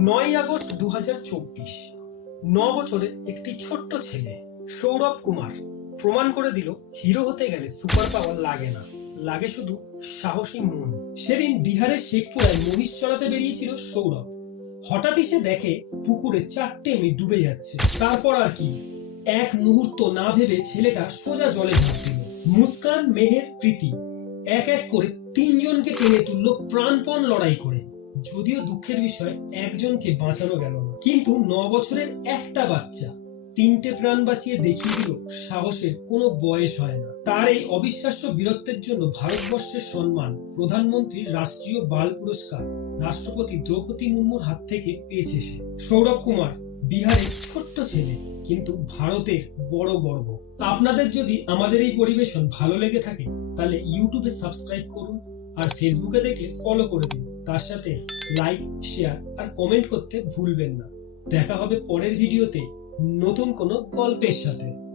নয় আগস্ট দু হাজার চব্বিশ ন বছরের একটি ছোট্ট ছেলে, সৌরভ কুমার, প্রমাণ করে দিল হিরো হতে গেলে সুপার পাওয়ার লাগে না, লাগে শুধু সাহসী মন। সেদিন বিহারের শেখপুরায় মহিষ চড়াতে বেরিয়েছিল সৌরভ। হঠাৎই সে দেখে পুকুরে চারটে মেয়ে ডুবে যাচ্ছে। তারপর আর কি? এক মুহূর্ত না ভেবে ছেলেটা সোজা জলে ঝাঁপ দিল। মুস্কান, মেহের, প্রীতি, এক এক করে তিনজনকে টেনে তুললো প্রাণপণ লড়াই করে। যদিও দুঃখের বিষয়, একজনকে বাঁচানো গেল না। কিন্তু ন বছরের একটা বাচ্চা তিনটে প্রাণ বাঁচিয়ে দেখিয়ে দিল, সাহসের কোনো বয়স হয় না। তার এই অবিশ্বাস্য বীরত্বের জন্য ভারতবর্ষের সম্মান প্রধানমন্ত্রীর রাষ্ট্রীয় বাল পুরস্কার রাষ্ট্রপতি দ্রৌপদী মুর্মুর হাত থেকে পেয়েছে সে। সৌরভ কুমার, বিহারের ছোট্ট ছেলে, কিন্তু ভারতের বড় গর্ব। আপনাদের যদি আমাদের এই পরিবেশন ভালো লেগে থাকে, তাহলে ইউটিউবে সাবস্ক্রাইব করুন আর ফেসবুকে দেখলে ফলো করে দিন। তার সাথে লাইক শেয়ার আর কমেন্ট করতে ভুলবেন না। দেখা হবে পরের ভিডিওতে নতুন কোনো গল্পের সাথে।